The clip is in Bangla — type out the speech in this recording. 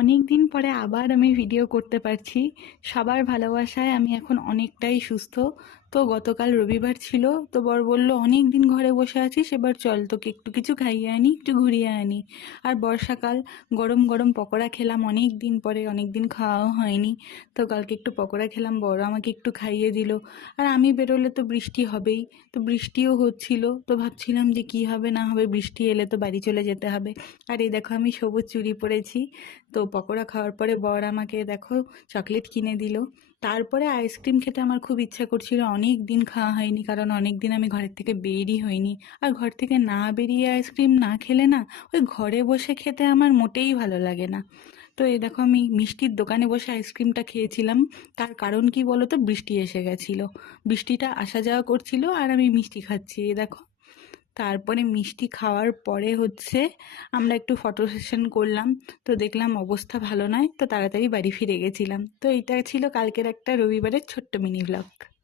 অনেক দিন পরে আবার আমি ভিডিও করতে পারছি। সবার ভালোবাসায় আমি এখন অনেকটাই সুস্থ। তো গতকাল রবিবার ছিল, তো বর বলল অনেক দিন ঘরে বসে আছিস, এবার চল তোকে একটু কিছু খাইয়ে আনি, একটু ঘুরিয়ে আনি। আর বর্ষাকাল, গরম গরম পকোড়া খেলাম অনেক দিন পরে, অনেক দিন খাওয়াও হয়নি। তো কালকে একটু পকোড়া খেলাম, বর আমাকে একটু খাইয়ে দিল। আর আমি বেরোলে তো বৃষ্টি হবেই, তো বৃষ্টিও হচ্ছিল, তো ভাবছিলাম যে কি হবে না হবে, বৃষ্টি এলে তো বাড়ি চলে যেতে হবে। আর এই দেখো আমি সবুজ চুড়ি পরেছি। তো পকোড়া খাওয়ার পরে বর আমাকে দেখো চকলেট কিনে দিল। তারপরে আইসক্রিম খেতে আমার খুব ইচ্ছা করছিল, অনেক দিন খাওয়া হয়নি, কারণ অনেক দিন আমি ঘরের থেকে বেরই হইনি। আর ঘর থেকে না বেরিয়ে আইসক্রিম না খেলে না, ওই ঘরে বসে খেতে আমার মোটেই ভালো লাগে না। তো এই দেখো আমি মিষ্টির দোকানে বসে আইসক্রিমটা খেয়েছিলাম। তার কারণ কি বলো তো, বৃষ্টি এসে গেছিল, বৃষ্টিটা আসা যাওয়া করছিল আর আমি মিষ্টি খাচ্ছি, এই দেখো। তারপরে মিষ্টি খাওয়ার পরে আমরা একটু ফটো সেশন করলাম। তো দেখলাম অবস্থা ভালো নয়, তো তাড়াতাড়ি বাড়ি ফিরে গেছিলাম। তো এটা ছিল কালকের একটা রবিবারের ছোট্ট মিনি ব্লগ।